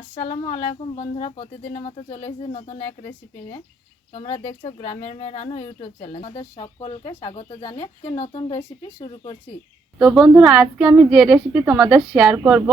আসসালামু আলাইকুম বন্ধুরা, প্রতিদিনের মতো চলে এসেছি নতুন এক রেসিপি নিয়ে। তোমরা দেখছ গ্রামের মেয়ের রানু ইউটিউব চ্যানেল আমাদের সকলকে স্বাগত জানিয়ে নতুন রেসিপি শুরু করছি। তো বন্ধুরা, আজকে আমি যে রেসিপি তোমাদের শেয়ার করব,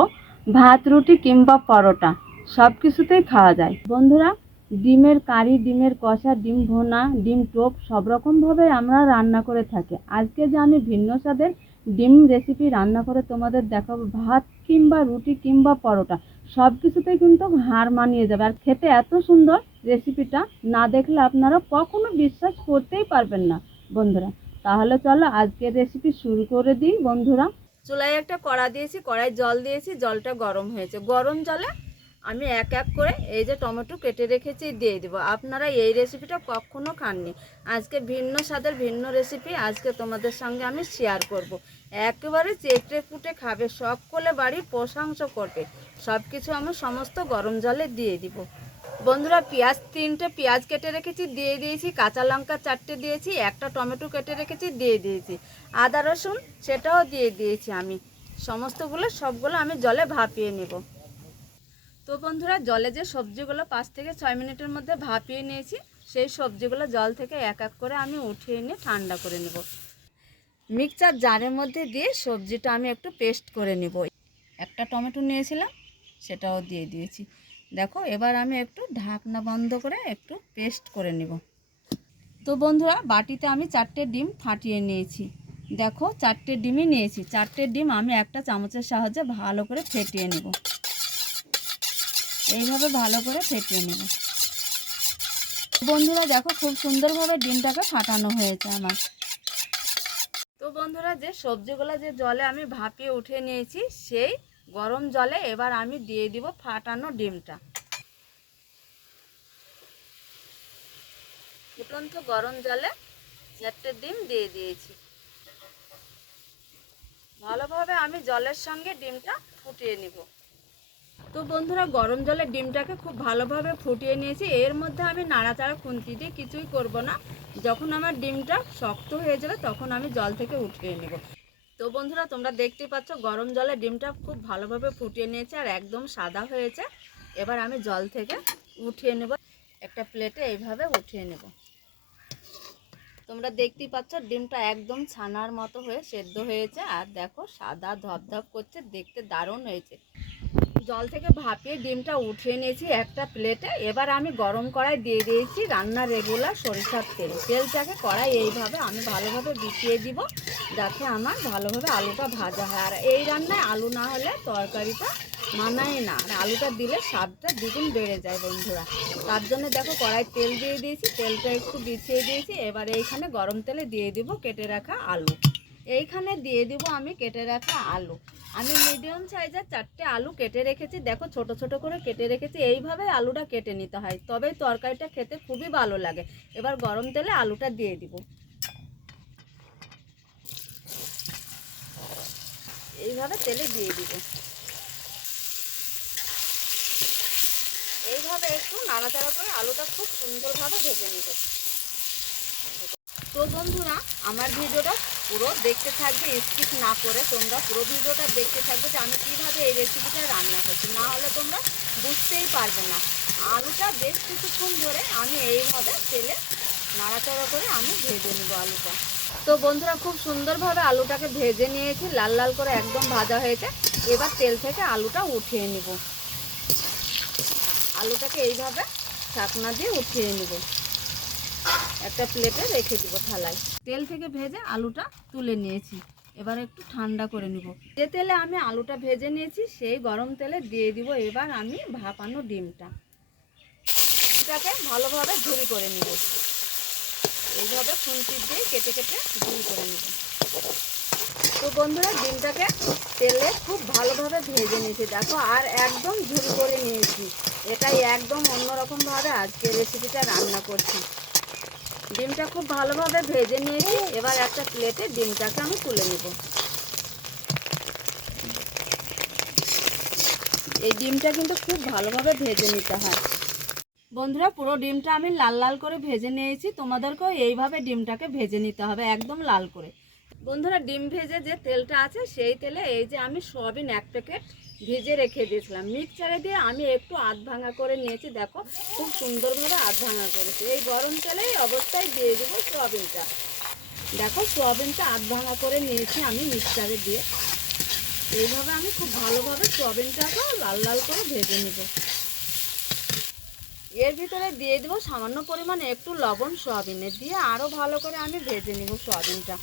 ভাত, রুটি কিংবা পরোটা সব কিছুতেই খাওয়া যায়। বন্ধুরা, ডিমের কারি, ডিমের কষা, ডিম ভোনা, ডিম টোপ, সব রকমভাবে আমরা রান্না করে থাকি। আজকে যে আমি ভিন্ন স্বাদের ডিম রেসিপি রান্না করে তোমাদের দেখাবো, ভাত কিংবা রুটি কিংবা পরোটা সব কিছুতেই কিন্তু হার মানিয়ে যাবে। আর খেতে এত সুন্দর রেসিপিটা না দেখলে আপনারা কখনো বিশ্বাস করতেই পারবেন না। বন্ধুরা, তাহলে চলো আজকের রেসিপি শুরু করে দিই, বন্ধুরা। চুলায় একটা কড়া দিয়েছি, কড়াই জল দিয়েছি, জলটা গরম হয়েছে। গরম জলে আমি এক এক করে এই যে টমেটো কেটে রেখেছি, দিয়ে দেবো। আপনারা এই রেসিপিটা কখনো খাননি। আজকে ভিন্ন স্বাদের ভিন্ন রেসিপি আজকে তোমাদের সঙ্গে আমি শেয়ার করব। একেবারে চেটে ফুটে খাবে। সকলে বাড়ির প্রশংসা করবে। সব কিছু আমি সমস্ত গরম জলে দিয়ে দিব। বন্ধুরা, পেঁয়াজ তিনটে, পেঁয়াজ কেটে রেখেছি, দিয়ে দিয়েছি। কাঁচা লঙ্কা চারটে দিয়েছি, একটা টমেটো কেটে রেখেছি, দিয়ে দিয়েছি। আদা, রসুন, সেটাও দিয়ে দিয়েছি আমি। সমস্তগুলো, সবগুলো আমি জলে ভাপিয়ে নেব। তো বন্ধুরা, জলে যে সবজিগুলো পাঁচ থেকে ছয় মিনিটের মধ্যে ভাপিয়ে নিয়েছি, সেই সবজিগুলো জল থেকে এক এক করে আমি উঠিয়ে নিয়ে ঠান্ডা করে নেব। মিক্সচার জারের মধ্যে দিয়ে সবজিটা আমি একটু পেস্ট করে নেব। একটা টমেটো নিয়েছিলাম, সেটাও দিয়ে দিয়েছি। দেখো, এবার আমি একটু ঢাকনা বন্ধ করে একটু পেস্ট করে নেব। তো বন্ধুরা, বাটিতে আমি চারটে ডিম ফাটিয়ে নিয়েছি। দেখো, চারটে ডিমই নিয়েছি। চারটে ডিম আমি একটা চামচের সাহায্যে ভালো করে ফেটিয়ে নেব। এইভাবে ভালো করে ফেটিয়ে নেব। বন্ধুরা, দেখো, খুব সুন্দরভাবে ডিমটাকে ফাটানো হয়েছে আমার। তো বন্ধুরা, যে সবজিগুলো যে জলে আমি ভাপিয়ে উঠে নিয়েছি, সেই গরম জলে এবার আমি দিয়ে দিব ফাটানো ডিমটা। ফুটন্ত গরম জলে চারটে ডিম দিয়ে দিয়েছি। ভালোভাবে আমি জলের সঙ্গে ডিমটা ফুটিয়ে নিব। তো বন্ধুরা, গরম জলে ডিমটাকে খুব ভালোভাবে ফুটিয়ে নিয়েছি। এর মধ্যে আমি নাড়াচাড়া খুন্তি দিয়ে কিছুই করব না। যখন আমার ডিমটা শক্ত হয়ে যাবে, তখন আমি জল থেকে উঠিয়ে নেব। তো বন্ধুরা, তোমরা দেখতে পাচ্ছ, গরম জলে ডিমটা খুব ভালোভাবে ফুটিয়ে নিয়েছে আর একদম সাদা হয়েছে। এবার আমি জল থেকে উঠিয়ে নেব, একটা প্লেটে এইভাবে উঠিয়ে নেব। তোমরা দেখতেই পাচ্ছ, ডিমটা একদম ছানার মতো হয়ে সেদ্ধ হয়েছে, আর দেখো, সাদা ধপধপ করছে, দেখতে দারুণ হয়েছে। জল থেকে ভাপিয়ে ডিমটা উঠিয়ে নিয়েছি একটা প্লেটে। এবার আমি গরম কড়াই দিয়ে দিয়েছি রান্নার রেগুলার সরিষার তেল। তেলটাকে কড়াই এইভাবে আমি ভালোভাবে বিছিয়ে দিব যাতে আমার ভালোভাবে আলুটা ভাজা হয়। আর এই রান্নায় আলু না হলে তরকারিটা মানায় না। আলুটা দিলে স্বাদটা দ্বিগুণ বেড়ে যায় বন্ধুরা। তার জন্য দেখো কড়াই তেল দিয়ে দিয়েছি, তেলটা একটু বিছিয়ে দিয়েছি। এবার এইখানে গরম তেলে দিয়ে দিব কেটে রাখা আলু। এইখানে দিয়ে দিব আমি কেটে রাখা আলু। আমি মিডিয়াম সাইজের চারটে আলু কেটে রেখেছি। দেখো ছোট ছোট করে কেটে রেখেছি। এইভাবে আলুটা কেটে নিতে হয়। তবে তরকারিটা খেতে খুবই ভালো লাগে। এবার গরম তেলে আলুটা দিয়ে দিব। এইভাবে তেলে দিয়ে দিব। এইভাবে একটু নাড়াচাড়া করে আলুটা খুব সুন্দরভাবে ভেজে নিব। তো বন্ধুরা, আমার ভিডিওটা পুরো দেখতে থাকবে স্কিপ না করে তোমরা পুরো ভিডিওটা দেখতে থাকবে যে আমি কীভাবে এই রেসিপিটা রান্না করছি। না হলে তোমরা বুঝতেই পারবে না। আলুটা বেশ কিছুক্ষণ ধরে আমি এইভাবে তেলে নাড়াচাড়া করে আমি ভেজে নেব আলুটা। তো বন্ধুরা, খুব সুন্দরভাবে আলুটাকে ভেজে নিয়েছি, লাল লাল করে একদম ভাজা হয়েছে। এবার তেল থেকে আলুটা উঠিয়ে নিব। আলুটাকে এইভাবে ঢাকনা দিয়ে উঠিয়ে নেব। একটা প্লেটে রেখে দিব থালায়। তেল থেকে ভেজে আলুটা তুলে নিয়েছি। এবার একটু ঠান্ডা করে নিব। যে তেলে আমি আলুটা ভেজে নিয়েছি, সেই গরম তেলে দিয়ে দিব। এবার আমি ভাপানো ডিমটা। এটাকে ভালোভাবে ঝুড়ি করে নিব। এইভাবে খুন্তি দিয়ে কেটে কেটে ঝুরি করে নিব। তো বন্ধুরা, ডিমটাকে তেলে খুব ভালোভাবে ভেজে নিয়েছি। দেখো, আর একদম ঝুড়ি করে নিয়েছি। এটাই একদম অন্যরকমভাবে আজকে রেসিপিটা রান্না করছি। ডিমটা খুব ভালোভাবে ভেজে নিয়েছি। এবার একটা প্লেটে ডিমটাকে আমি তুলে নেব। এই ডিমটা কিন্তু খুব ভালোভাবে ভেজে নিতে হয়। বন্ধুরা, পুরো ডিমটা আমি লাল লাল করে ভেজে নিয়েছি। তোমাদেরকেও এইভাবে ডিমটাকে ভেজে নিতে হবে, একদম লাল করে। বন্ধুরা, ডিম ভেজে যে তেলটা আছে, সেই তেলে এই যে আমি সয়াবিন এক প্যাকেট ভিজে রেখে দিয়েছিলাম। মিক্সারে দিয়ে আমি একটু আধ ভাঙা করে নিয়েছি, দেখো খুব সুন্দরভাবে আধ ভাঙা করেছি। এই গরম তেলে অবস্থায় দিয়ে দেবো সোয়াবিনটা। দেখো সোয়াবিনটা আধ ভাঙা করে নিয়েছি আমি মিক্সচারে দিয়ে। এইভাবে আমি খুব ভালোভাবে সোয়াবিনটাকে লাল লাল করে ভেজে নেব। এর ভিতরে দিয়ে দেবো সামান্য পরিমাণে একটু লবণ সোয়াবিনের দিয়ে আরও ভালো করে আমি ভেজে নেব সোয়াবিনটা।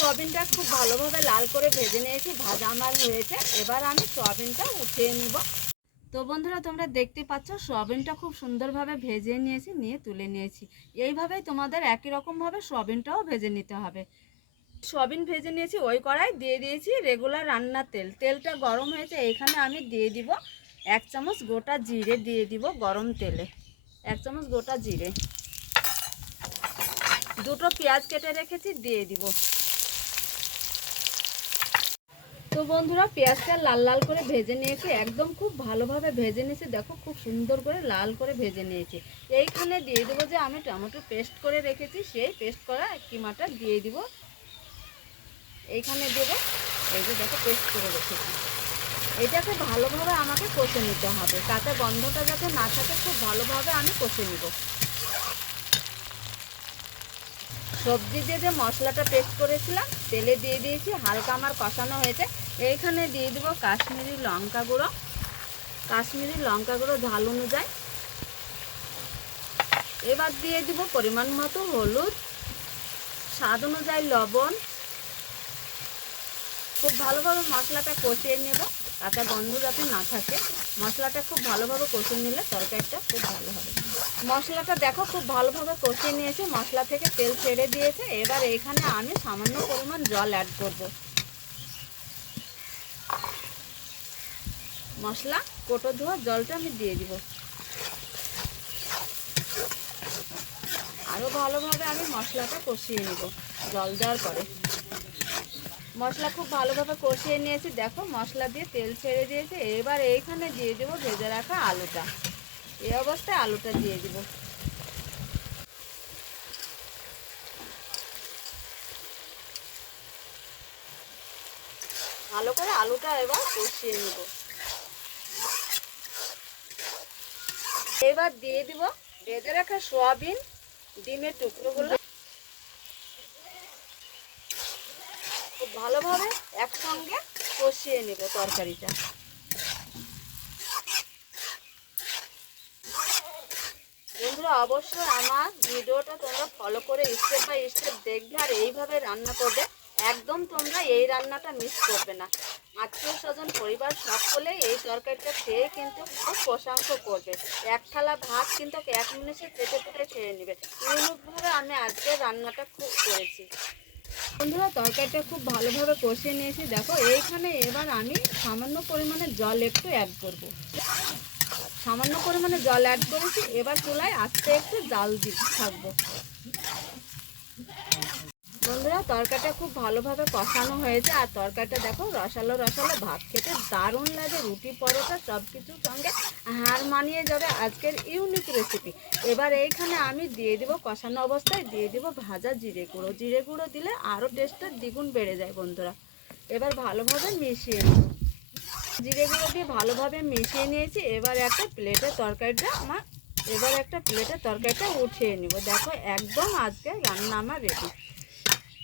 সোয়াবিনটা খুব ভালোভাবে লাল করে ভেজে নিয়েছি, ভাজা আমার হয়েছে। এবার আমি সোয়াবিনটা উঠিয়ে নিব। তো বন্ধুরা, তোমরা দেখতে পাচ্ছ, সোয়াবিনটা খুব সুন্দরভাবে ভেজে নিয়েছি, নিয়ে তুলে নিয়েছি। এইভাবেই তোমাদের একই রকমভাবে সোয়াবিনটাও ভেজে নিতে হবে। সোয়াবিন ভেজে নিয়েছি, ওই কড়াই দিয়ে দিয়েছি রেগুলার রান্নার তেল। তেলটা গরম হয়েছে, এখানে আমি দিয়ে দিব এক চামচ গোটা জিরে, দিয়ে দিব গরম তেলে। এক চামচ গোটা জিরে। দুটো পেঁয়াজ কেটে রেখেছি, দিয়ে দিব। তো বন্ধুরা পেঁয়াজটা লাল লাল করে ভেজে নিয়েছি, একদম খুব ভালোভাবে ভেজে নিয়েছি। দেখো খুব সুন্দর করে লাল করে ভেজে নিয়েছি। এইখানে দিয়ে দেবো যে আমি টমেটো পেস্ট করে রেখেছি, সেই পেস্ট করা কিমাটা দিয়ে দিব। এইখানে দেবো, এই যে দেখো পেস্ট করে রেখেছি। এটাকে ভালোভাবে আমাকে কষে নিতে হবে কাঁচা গন্ধটা যাতে না থাকে, খুব ভালোভাবে আমি কষে নিব। সবজি দিয়ে যে মশলাটা পেস্ট করেছিলাম, তেলে দিয়ে দিয়েছি, হালকা আমার কষানো হয়েছে। এইখানে দিয়ে দিব কাশ্মীরি লঙ্কা গুঁড়ো। কাশ্মীরি লঙ্কা গুঁড়ো ঝাল অনুযায়ী। এবার দিয়ে দিব পরিমাণ মতো হলুদ। স্বাদ অনুযায়ী লবণ। খুব ভালোভাবে মশলাটা কষিয়ে নেব। কাঁচা গন্ধ যাতে না থাকে, মশলাটা খুব ভালোভাবে কষিয়ে নিলে তরকারিটা খুব ভালো হবে। মশলাটা দেখো খুব ভালোভাবে কষিয়ে নিয়েছে, মশলা থেকে তেল ছেড়ে দিয়েছে। এবার এখানে আমি সামান্য পরিমাণ জল অ্যাড করব। মশলা, কোটো ধোয়া, জলটা আমি দিয়ে দিব। আরও ভালোভাবে আমি মশলাটা কষিয়ে নেব, জল দেওয়ার পরে। মশলা খুব ভালোভাবে কষিয়ে নিয়েছি। দেখো, মশলা দিয়ে তেল ছেড়ে দিয়েছে। এবার এইখানে দিয়ে দেবো ভেজে রাখা আলুটা। এই অবস্থায় আলুটা দিয়ে দিব। ভালো করে আলুটা এবার কষিয়ে নেব। এবার দিয়ে দিব, ভেজে রাখা সোয়াবিন, ডিমের টুকরোগুলো খুব ভালোভাবে একসঙ্গে কষিয়ে নেব তরকারিটা। বন্ধুরা, অবশ্যই আমার ভিডিওটা তোমরা ফলো করে স্টেপ বাই স্টেপ দেখবে আর এইভাবে রান্না করবে। একদম তোমরা এই রান্নাটা মিস করবে না। আত্মীয় স্বজন, পরিবার সকলে এই তরকারিটা খেয়ে কিন্তু খুব প্রশংসা করবে। এক থালা ভাত কিন্তু এক মিনিটে পেটে পেটে খেয়ে নেবে। ইউনিকভাবে আমি আজকে রান্নাটা খুব করেছি। বন্ধুরা, তরকারিটা খুব ভালোভাবে কষিয়ে নিয়েছি দেখো, এইখানে এবার আমি সামান্য পরিমাণে জল একটু অ্যাড করব। সামান্য পরিমাণে জল অ্যাড করেছি, এবার চুলায় আস্তে একটু জাল দিতে থাকব বন্ধুরা তরকারিটা খুব ভালোভাবে কষানো হয়েছে। আর তরকারিটা দেখো, রসালো রসালো ভাত খেতে দারুণ লাগে। রুটি, পরোটা, সব কিছুর সঙ্গে হার মানিয়ে যাবে আজকের ইউনিক রেসিপি এবার এইখানে আমি দিয়ে দিব কষানো অবস্থায়, দিয়ে দিব ভাজা জিরে গুঁড়ো। জিরে গুঁড়ো দিলে আরও টেস্টটা দ্বিগুণ বেড়ে যায় বন্ধুরা। এবার ভালোভাবে মিশিয়ে নেব। জিরে গুঁড়ো দিয়ে ভালোভাবে মিশিয়ে নিয়েছি। এবার একটা প্লেটে তরকারিটা আমার, এবার একটা প্লেটে তরকারিটা উঠিয়ে নিব। দেখো একদম আজকে রান্না আমার রেডি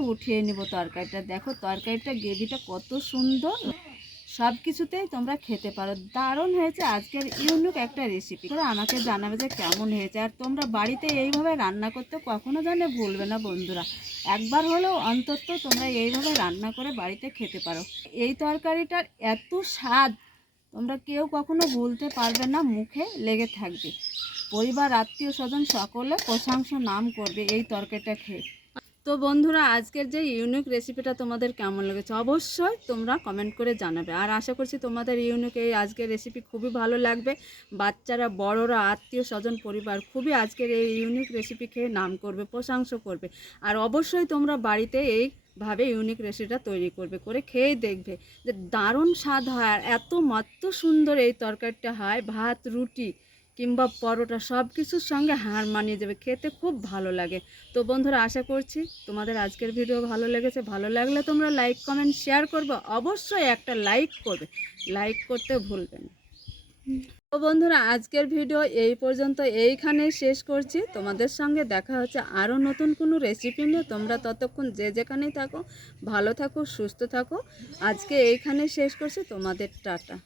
উঠিয়ে নিব তরকারিটা। দেখো, তরকারিটা গ্রেভিটা কত সুন্দর। সব কিছুতেই তোমরা খেতে পারো। দারুণ হয়েছে আজকের ইউনিক একটা রেসিপি করে আমাকে জানাবে যে কেমন হয়েছে। আর তোমরা বাড়িতে এইভাবে রান্না করতে কখনো জানে, ভুলবে না বন্ধুরা। একবার হলেও অন্তত তোমরা এইভাবে রান্না করে বাড়িতে খেতে পারো। এই তরকারিটার এত স্বাদ, তোমরা কেউ কখনো ভুলতে পারবে না, মুখে লেগে থাকবে। পরিবার আত্মীয় স্বজন সকলে প্রশংসা নাম করবে এই তরকারিটা খেয়ে। তো বন্ধুরা, আজকের যে ইউনিক রেসিপিটা তোমাদের কেমন লেগেছে অবশ্যই তোমরা কমেন্ট করে জানাবে। আর আশা করছি তোমাদের ইউনিক এই আজকের রেসিপি খুবই ভালো লাগবে। বাচ্চারা, বড়রা, আত্মীয় স্বজন, পরিবার খুবই আজকের এই ইউনিক রেসিপি খেয়ে নাম করবে, প্রশংসা করবে। আর অবশ্যই তোমরা বাড়িতে এইভাবে ইউনিক রেসিপিটা তৈরি করবে, করে খেয়ে দেখবে যে দারুণ স্বাদ হয়। আর এত মাত্র সুন্দর এই তরকারিটা হয়, ভাত, রুটি। কিংবা পরোটা সব কিছুর সঙ্গে হার মানিয়ে যাবে। খেতে খুব ভালো লাগে। তো বন্ধুরা, আশা করছি তোমাদের আজকের ভিডিও ভালো লেগেছে। ভালো লাগলে তোমরা লাইক, কমেন্ট, শেয়ার করবে। অবশ্যই একটা লাইক করবে। লাইক করতে ভুলবে না। তো বন্ধুরা, আজকের ভিডিও এই পর্যন্ত এইখানেই শেষ করছি। তোমাদের সঙ্গে দেখা হচ্ছে আরও নতুন কোনো রেসিপি নিয়ে। তোমরা ততক্ষণ যে যেখানেই থাকো, ভালো থাকো, সুস্থ থাকো। আজকে এইখানে শেষ করছি। তোমাদের টাটা।